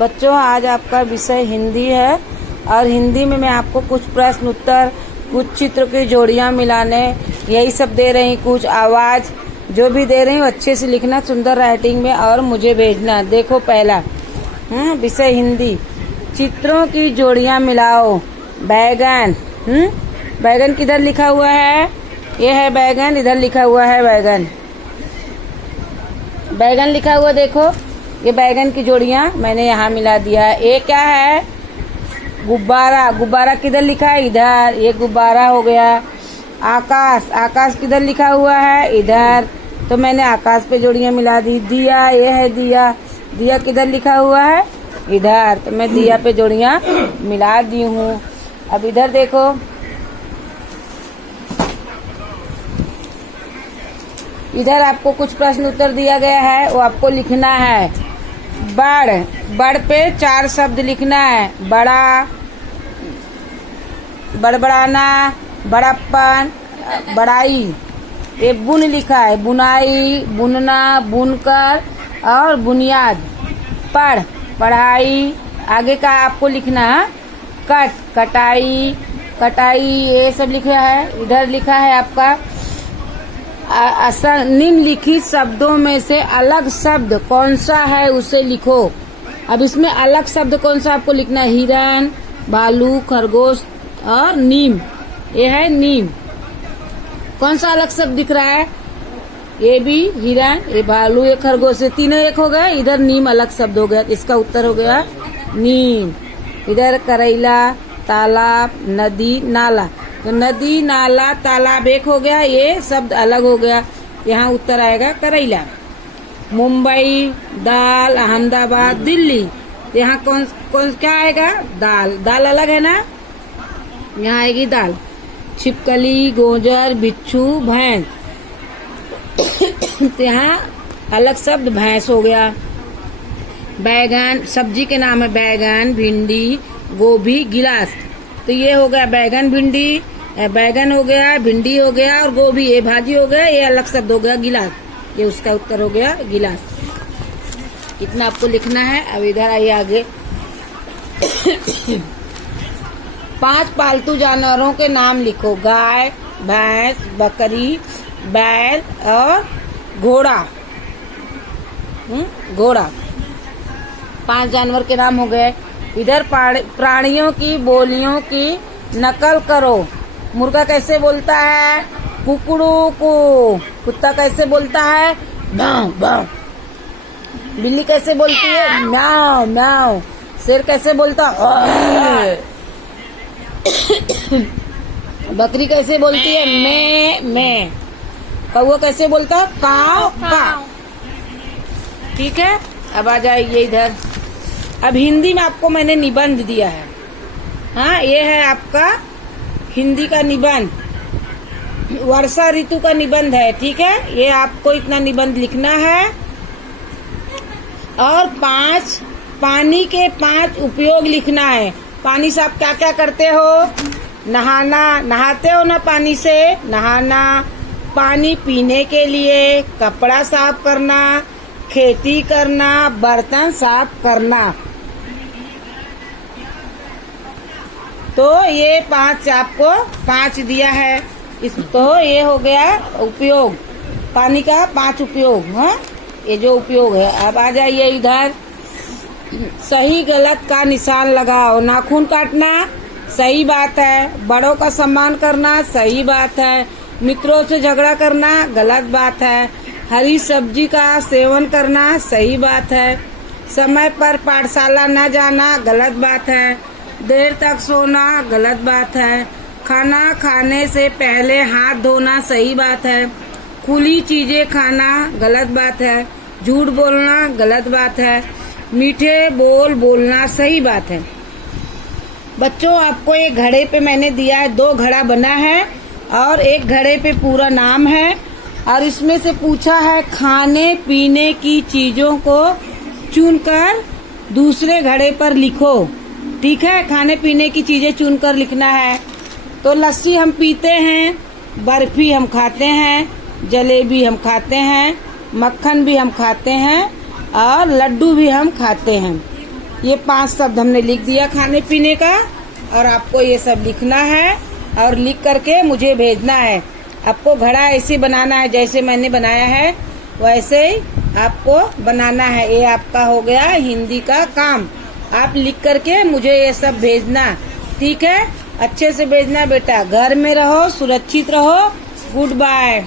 बच्चों आज आपका विषय हिंदी है और हिंदी में मैं आपको कुछ प्रश्न उत्तर, कुछ चित्र की जोड़ियां मिलाने यही सब दे रही, कुछ आवाज जो भी दे रही हूँ अच्छे से लिखना सुंदर राइटिंग में और मुझे भेजना। देखो पहला विषय हिंदी, चित्रों की जोड़ियां मिलाओ। बैगन, बैगन किधर लिखा हुआ है? ये है बैगन, इधर लिखा हुआ है बैगन, बैगन लिखा हुआ देखो। ये बैगन की जोड़ियां मैंने यहाँ मिला दिया है। ये क्या है? गुब्बारा, गुब्बारा किधर लिखा है? इधर, ये गुब्बारा हो गया। आकाश, आकाश किधर लिखा हुआ है? इधर, तो मैंने आकाश पे जोड़ियां मिला दी। दिया, ये है दिया, दिया किधर लिखा हुआ है? इधर, तो मैं दिया पे जोड़ियां मिला दी हूँ। अब इधर देखो, इधर आपको कुछ प्रश्न उत्तर दिया गया है, वो आपको लिखना है। बड़, बड़ पे 4 शब्द लिखना है। बड़ा, बड़बड़ाना, बड़प्पन, बड़ाई। ये बुन लिखा है, बुनाई, बुनना, बुनकर और बुनियाद। पढ़, पढ़ाई। आगे का आपको लिखना है। कट, कटाई, कटाई, ये सब लिखा है। इधर लिखा है आपका निम्नलिखित शब्दों में से अलग शब्द कौन सा है उसे लिखो। अब इसमें अलग शब्द कौन सा आपको लिखना है? हिरन, भालू, खरगोश और नीम। ये है नीम। कौन सा अलग शब्द दिख रहा है? ये भी हिरन, ये भालू, ये खरगोश, ये तीनों एक हो गए। इधर नीम अलग शब्द हो गया, इसका उत्तर हो गया नीम। इधर करेला, तालाब, नदी, नाला, तो नदी, नाला, तालाब एक हो गया, ये शब्द अलग हो गया। यहाँ उत्तर आएगा करेला। मुंबई, दाल, अहमदाबाद, दिल्ली, तो यहाँ कौन कौन क्या आएगा? दाल, दाल अलग है ना, यहाँ आएगी दाल। छिपकली, गोजर, बिच्छू, भैंस, तो यहाँ अलग शब्द भैंस हो गया। बैगन, सब्जी के नाम है बैगन, भिंडी, गोभी, गिलास, तो ये हो गया बैगन, भिंडी, बैगन हो गया, भिंडी हो गया और गोभी, ये भाजी हो गया। ये अलग शब्द हो गया गिलास, ये उसका उत्तर हो गया गिलास। इतना आपको लिखना है। अब इधर आइए आगे। 5 पालतू जानवरों के नाम लिखो। गाय, भैंस, बकरी, बैल और घोड़ा। घोड़ा 5 जानवर के नाम हो गए। इधर प्राणियों की बोलियों की नकल करो। मुर्गा कैसे बोलता है? कुकड़ू को। कुत्ता कैसे बोलता है? म्याऊ म्याऊ। बिल्ली कैसे बोलती है? म्याऊ म्याऊ। शेर कैसे बोलता है? बकरी कैसे बोलती है? मैं मैं। कौवा कैसे बोलता है? काव काव। ठीक है, अब आ जाइए इधर। अब हिंदी में आपको मैंने निबंध दिया है। हाँ, ये है आपका हिंदी का निबंध, वर्षा ऋतु का निबंध है। ठीक है, ये आपको इतना निबंध लिखना है। और 5 पानी के 5 उपयोग लिखना है। पानी से आप क्या क्या करते हो? नहाना, नहाते हो ना पानी से? नहाना, पानी पीने के लिए, कपड़ा साफ करना, खेती करना, बर्तन साफ करना। तो ये 5 आपको 5 दिया है। इस तो ये हो गया उपयोग, पानी का 5 उपयोग। हाँ, ये जो उपयोग है। अब आ जाइए इधर। सही गलत का निशान लगाओ। नाखून काटना सही बात है, बड़ों का सम्मान करना सही बात है, मित्रों से झगड़ा करना गलत बात है, हरी सब्जी का सेवन करना सही बात है, समय पर पाठशाला न जाना गलत बात है, देर तक सोना गलत बात है, खाना खाने से पहले हाथ धोना सही बात है, खुली चीजें खाना गलत बात है, झूठ बोलना गलत बात है, मीठे बोल बोलना सही बात है। बच्चों, आपको एक घड़े पे मैंने दिया है, 2 घड़ा बना है और एक घड़े पे पूरा नाम है और इसमें से पूछा है खाने पीने की चीजों को चुनकर दूसरे घड़े पर लिखो। ठीक है, खाने पीने की चीजें चुनकर लिखना है। तो लस्सी हम पीते हैं, बर्फी हम खाते हैं, जलेबी हम खाते हैं, मक्खन भी हम खाते हैं और लड्डू भी हम खाते हैं। ये 5 शब्द हमने लिख दिया खाने पीने का, और आपको ये सब लिखना है और लिख करके मुझे भेजना है। आपको घड़ा ऐसे बनाना है जैसे मैंने बनाया है, वैसे ही आपको बनाना है। ये आपका हो गया हिंदी का काम। आप लिख करके मुझे ये सब भेजना, ठीक है? अच्छे से भेजना बेटा। घर में रहो, सुरक्षित रहो। Good bye.